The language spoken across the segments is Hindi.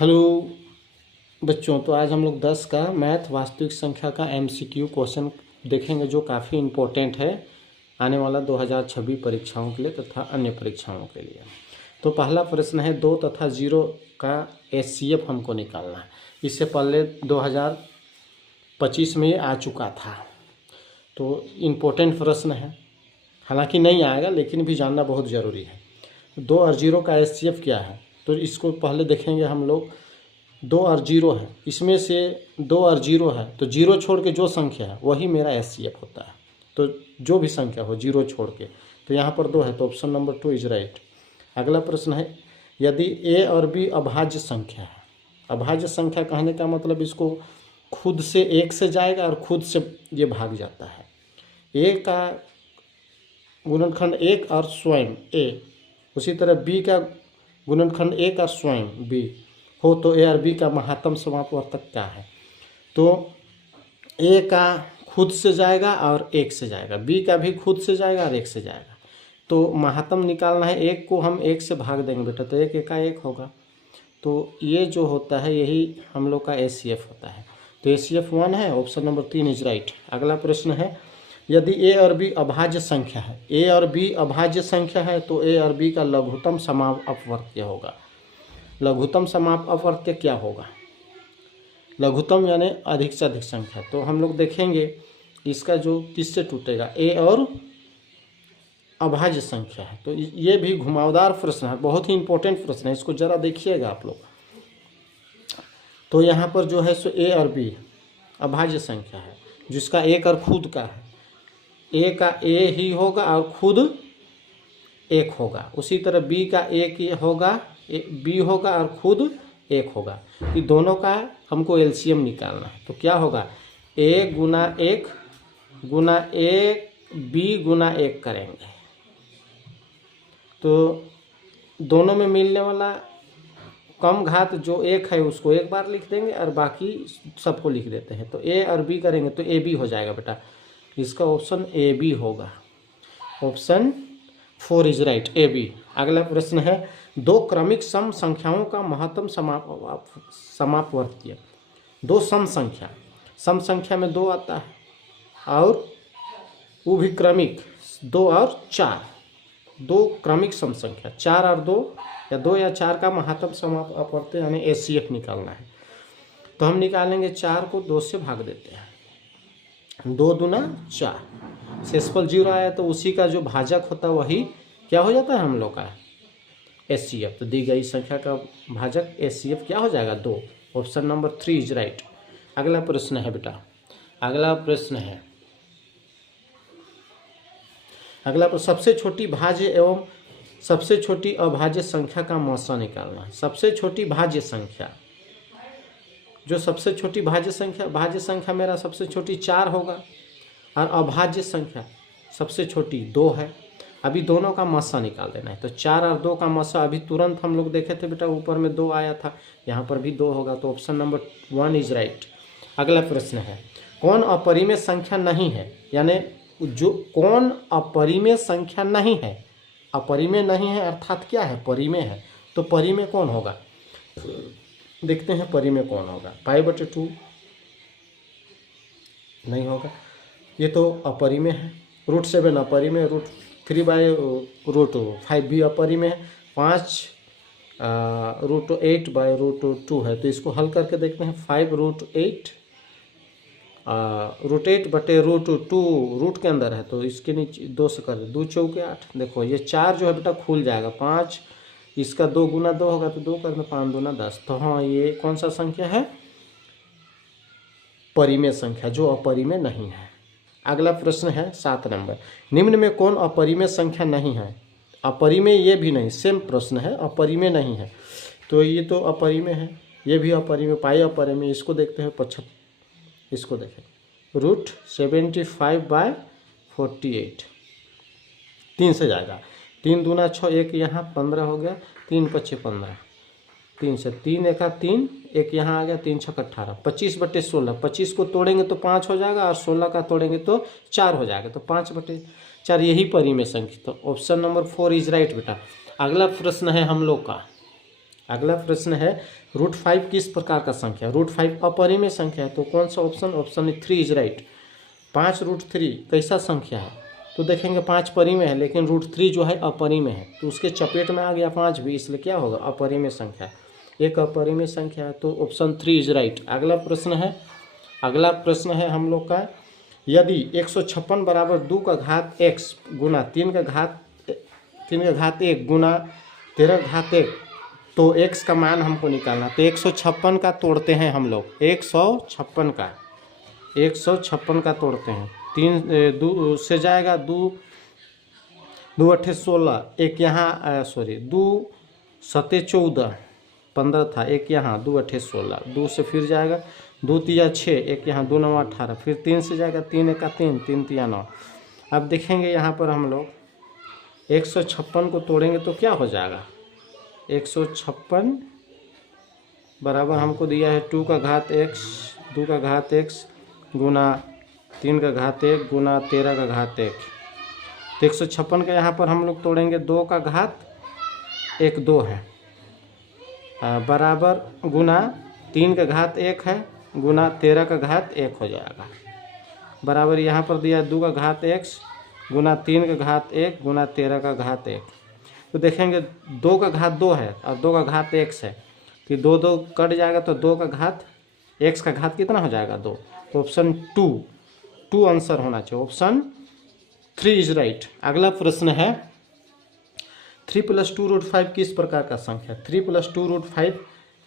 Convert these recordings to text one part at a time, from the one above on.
हेलो बच्चों, तो आज हम लोग 10 का मैथ वास्तविक संख्या का MCQ क्वेश्चन देखेंगे जो काफ़ी इम्पोर्टेंट है आने वाला 2026 परीक्षाओं के लिए तथा अन्य परीक्षाओं के लिए। तो पहला प्रश्न है 2 तथा 0 का HCF हमको निकालना है। इससे पहले 2025 में ये आ चुका था, तो इम्पोर्टेंट प्रश्न है। हालांकि नहीं आएगा लेकिन भी जानना बहुत ज़रूरी है। 2 और 0 का HCF क्या है, तो इसको पहले देखेंगे हम लोग। 2 और 0 है, इसमें से 2 और 0 है तो 0 छोड़ के जो संख्या है वही मेरा HCF होता है। तो जो भी संख्या हो 0 छोड़ के, तो यहाँ पर 2 है तो ऑप्शन नंबर 2 इज राइट। अगला प्रश्न है यदि A और B अभाज्य संख्या है। अभाज्य संख्या कहने का मतलब इसको खुद से 1 से जाएगा और खुद से ये भाग जाता है। A का गुणनखंड 1 और स्वयं A, उसी तरह B का गुणनखंड 1 और स्वयं B हो तो A और B का महात्म समापवर्तक क्या है। तो A का खुद से जाएगा और 1 से जाएगा, B का भी खुद से जाएगा और 1 से जाएगा। तो महात्म निकालना है, 1 को हम 1 से भाग देंगे बेटा, तो 1 का 1 होगा। तो ये जो होता है यही हम लोग का HCF होता है। तो HCF 1 है, ऑप्शन नंबर 3 इज राइट। अगला प्रश्न है यदि A और B अभाज्य संख्या है। A और B अभाज्य संख्या है तो A और B का लघुत्तम समाप अपवर्त्य होगा। लघुत्तम समाप अपवर्त्य क्या होगा? लघुत्तम यानी अधिक से अधिक संख्या। तो हम लोग देखेंगे इसका जो किससे टूटेगा, A और अभाज्य संख्या है। तो ये भी घुमावदार प्रश्न है, बहुत ही इंपॉर्टेंट प्रश्न है, इसको जरा देखिएगा आप लोग। तो यहाँ पर जो है सो A और B अभाज्य संख्या है जिसका 1 और खुद का है। A का A ही होगा और खुद 1 होगा। उसी तरह B का 1 होगा, B होगा और खुद 1 होगा। कि दोनों का हमको LCM निकालना है। तो क्या होगा, A गुना 1 गुना 1 B गुना 1 करेंगे। तो दोनों में मिलने वाला कम घात जो 1 है उसको एक बार लिख देंगे और बाकी सबको लिख देते हैं। तो A और B करेंगे तो AB हो जाएगा बेटा। इसका ऑप्शन AB होगा, ऑप्शन 4 इज राइट, AB। अगला प्रश्न है 2 क्रमिक सम संख्याओं का महत्तम समापवर्त्य। 2 सम संख्या में 2 आता है और वो भी क्रमिक 2 और 4। 2 क्रमिक सम संख्या 4 और 2 या 2 या 4 का महत्तम समापवर्त्य यानी HCF निकालना है। तो हम निकालेंगे 4 को 2 से भाग देते हैं, 2 दूना 4। शेषफल 0 आया तो उसी का जो भाजक होता है वही क्या हो जाता है हम लोग का HCF। तो दी गई संख्या का भाजक HCF क्या हो जाएगा, 2। Option number 3 is right. अगला प्रश्न है बेटा, अगला प्रश्न सबसे छोटी भाज्य एवं सबसे छोटी अभाज्य संख्या का मौसा निकालना है। सबसे छोटी भाज्य संख्या, जो सबसे छोटी भाज्य संख्या मेरा सबसे छोटी 4 होगा और अभाज्य संख्या सबसे छोटी 2 है। अभी दोनों का मस्सा निकाल देना है। तो 4 और 2 का मस्सा अभी तुरंत हम लोग देखे थे बेटा, ऊपर में 2 आया था, यहाँ पर भी 2 होगा। तो ऑप्शन नंबर 1 इज राइट। अगला प्रश्न है कौन अपरिमेय संख्या नहीं है, यानी जो कौन अपरिमेय संख्या नहीं है। अपरिमेय नहीं है अर्थात क्या है, परिमेय है। तो परिमेय कौन होगा, देखते हैं परिमेय कौन होगा। π/2 नहीं होगा, ये तो अपरिमेय है। √7 अपरिमेय, √3/√5 भी अपरिमेय है, 5 √8/√2 है। तो इसको हल करके देखते हैं। 5√8 √8/√2 रूट के अंदर है तो इसके नीचे 2 से कर दे, 2 चौके 8। देखो ये 4 जो है बेटा खुल जाएगा, 5 इसका 2 गुना 2 होगा तो 2 कर दो, 5 दूना 10। तो हाँ ये कौन सा संख्या है, परिमेय संख्या जो अपरिमेय नहीं है। अगला प्रश्न है 7 नंबर, निम्न में कौन अपरिमेय संख्या नहीं है। अपरिमेय ये भी नहीं, सेम प्रश्न है, अपरिमेय नहीं है। तो ये तो अपरिमेय है, ये भी अपरिमेय, पाई अपरिमेय। इसको देखते हैं 75, इसको देखें √75/48 3 से जाएगा, 3 दूना 6, 1 यहाँ 15 हो गया, 3 × 5 = 15, 3 से 3 × 3, 1 यहाँ आ गया, 3 × 6 = 18, 25/16। 25 को तोड़ेंगे तो 5 हो जाएगा और 16 का तोड़ेंगे तो 4 हो जाएगा। तो 5/4 यही परिमेय संख्या। तो ऑप्शन नंबर 4 इज राइट बेटा। अगला प्रश्न है हम लोग का, अगला प्रश्न है रूट 5 किस प्रकार का संख्या है? रूट 5 अपरिमेय संख्या है। तो कौन सा option? Option 3 is right. 5 root 3 कैसा संख्या है? तो देखेंगे 5 परिमेय है, लेकिन रूट 3 जो है अपरिमेय है, तो उसके चपेट में आ गया 5 भी, इसलिए क्या होगा? अपरिमेय संख्या है। एक अपरिमेय संख्या है, तो ऑप्शन 3 इज राइट। अगला प्रश्न है हम लोग का, यदि 156 बराबर 2 का घात x गुना 3 का घात 1 गुना 13 का घात 1, तो x का मान हमको निकालना। तो 156 का तोड़ते हैं हम लोग, 156 का तोड़ते हैं। 3 2 से जाएगा, 2 अट्ठे 16, एक यहाँ 2 सत्ते 14, 15 था, एक यहाँ 2 अट्ठे 16, 2 से फिर जाएगा 2 तिया 6, एक यहाँ 2 9 18, फिर 3 से जाएगा 3 एका 3, 3 तिया 9। अब देखेंगे यहाँ पर हम लोग 156 को तोड़ेंगे तो क्या हो जाएगा? 156 बराबर हमको दिया है 2 का घात x गुना 3 का घात 1 गुना 13 का घात 1। तो 156 के यहाँ पर हम लोग तोड़ेंगे 2 का घात 1 2 है, बराबर गुना 3 का घात 1 है गुना 13 का घात 1 हो जाएगा, बराबर यहाँ पर दिया 2 का घात x गुना 3 का घात 1 गुना 13 का घात 1। तो देखेंगे 2 का घात 2 है और 2 का घात x है, तो 2 2 कट जाएगा, तो 2 का घात x का घात कितना हो जाएगा? 2। तो ऑप्शन 2 आंसर होना चाहिए, ऑप्शन 3 इज राइट। अगला प्रश्न है 3 + 2 रूट 5 किस प्रकार का संख्या? 3 + 2 रूट 5,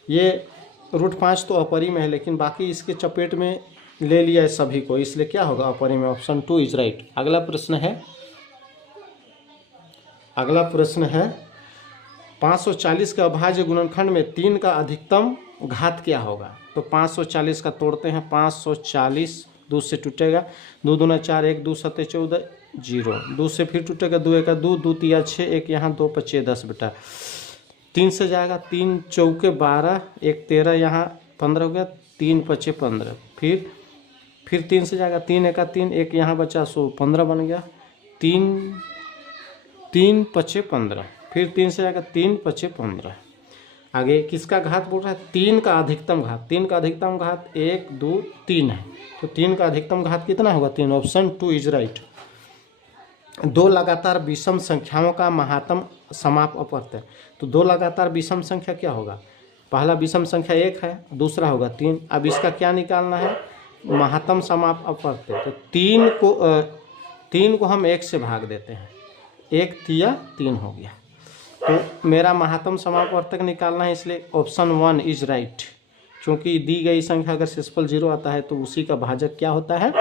ये रूट 5 तो अपरिमेय है, लेकिन बाकी इसके चपेट में ले लिया है सभी को, इसलिए क्या होगा? अपरिमेय, ऑप्शन 2 इज राइट। अगला प्रश्न है 540 के अभाज्य गुणनखंड में 3 का अधिकतम घात क्या होगा? तो 540 का तोड़ते हैं, 540 2 से टूटेगा, 2 दूना 4, 1 2 सत्ते 14 0, 2 से फिर टूटेगा, 2 एका 2, 2 तिया 6, एक यहाँ 2 पचे 10 बेटा। 3 से जाएगा, 3 चौके 12, 1 13, यहाँ 15 हो गया, 3 पचे 15, फिर 3 से जाएगा, 3 एका 3, एक यहाँ बचा 15 बन गया, 3 पचे 15, फिर 3 से जाएगा, 3 पचे 15। आगे किसका घात बोल रहा है? 3 का अधिकतम घात। 3 का अधिकतम घात 1 2 3 है, तो 3 का अधिकतम घात कितना होगा? 3, ऑप्शन 2 इज राइट। 2 लगातार विषम संख्याओं का महात्म समाप अपवर्त्य। तो 2 लगातार विषम संख्या क्या होगा? पहला विषम संख्या 1 है, दूसरा होगा 3। अब इसका क्या निकालना है? महात्म समाप अपवर्त्य। तो 3 को हम 1 से भाग देते हैं, 1 तिया 3 हो गया। तो मेरा महात्म समापवर्तक निकालना है, इसलिए ऑप्शन 1 इज राइट। क्योंकि दी गई संख्या अगर शेषफल 0 आता है तो उसी का भाजक क्या होता है?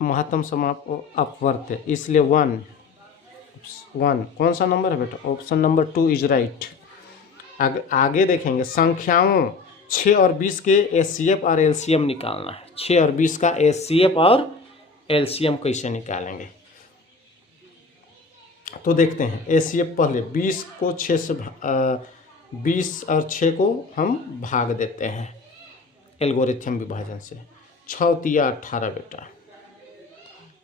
महत्तम समाप अपवर्त्य, इसलिए 1 कौन सा नंबर है बेटा? Option number 2 is right. आगे देखेंगे संख्याओं 6 और 20 के एचसीएफ और एलसीएम निकालना है। 6 और 20 का एचसीएफ और एलसीएम कैसे निकालेंगे? तो देखते हैं एचसीएफ पहले 20 को 6 से 20 और 6 को हम भाग देते हैं एल्गोरिथम विभाजन से। 6 तिया 18 बेटा,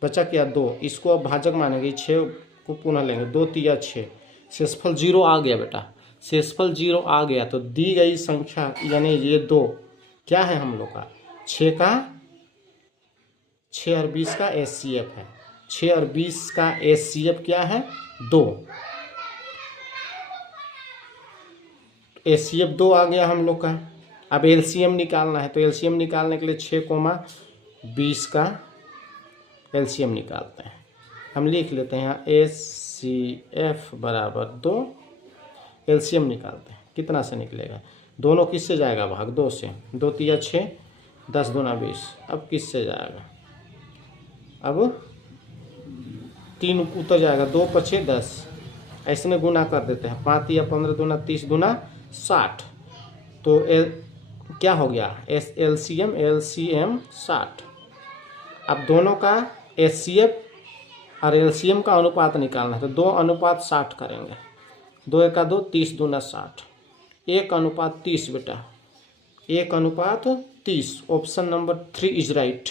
बचा क्या 2, इसको अब भाजक मानेंगे, 6 को पुनः लेंगे, 2 तिया 6, शेषफल 0 आ गया बेटा, शेषफल 0 आ गया। तो दी गई संख्या यानी ये 2 क्या है हम लोग का? 6 और 20 का एचसीएफ है। 6 और 20 का एचसीएफ क्या है? 2। एचसीएफ 2 आ गया हम लोग का। अब एलसीएम निकालना है, तो एलसीएम निकालने के लिए 6, 20 का एलसीएम निकालते हैं। हम लिख लेते हैं यहाँ एचसीएफ बराबर 2, एलसीएम निकालते हैं, कितना से निकलेगा? दोनों किससे जाएगा? भाग 2 से, 2 तिया 6, 10 दूना 20। अब किससे जाएगा? अब 3 उतर जाएगा, 2 पचे 10, ऐसे में गुना कर देते हैं, 5 या 15 दूना 30 दूना 60। तो क्या हो गया? एलसीएम 60। अब दोनों का एचसीएफ और एलसीएम का अनुपात निकालना है, तो 2:60 करेंगे, 2 एका 2, 30 दूना 60, 1:30 बेटा, 1:30। Option number 3 is right.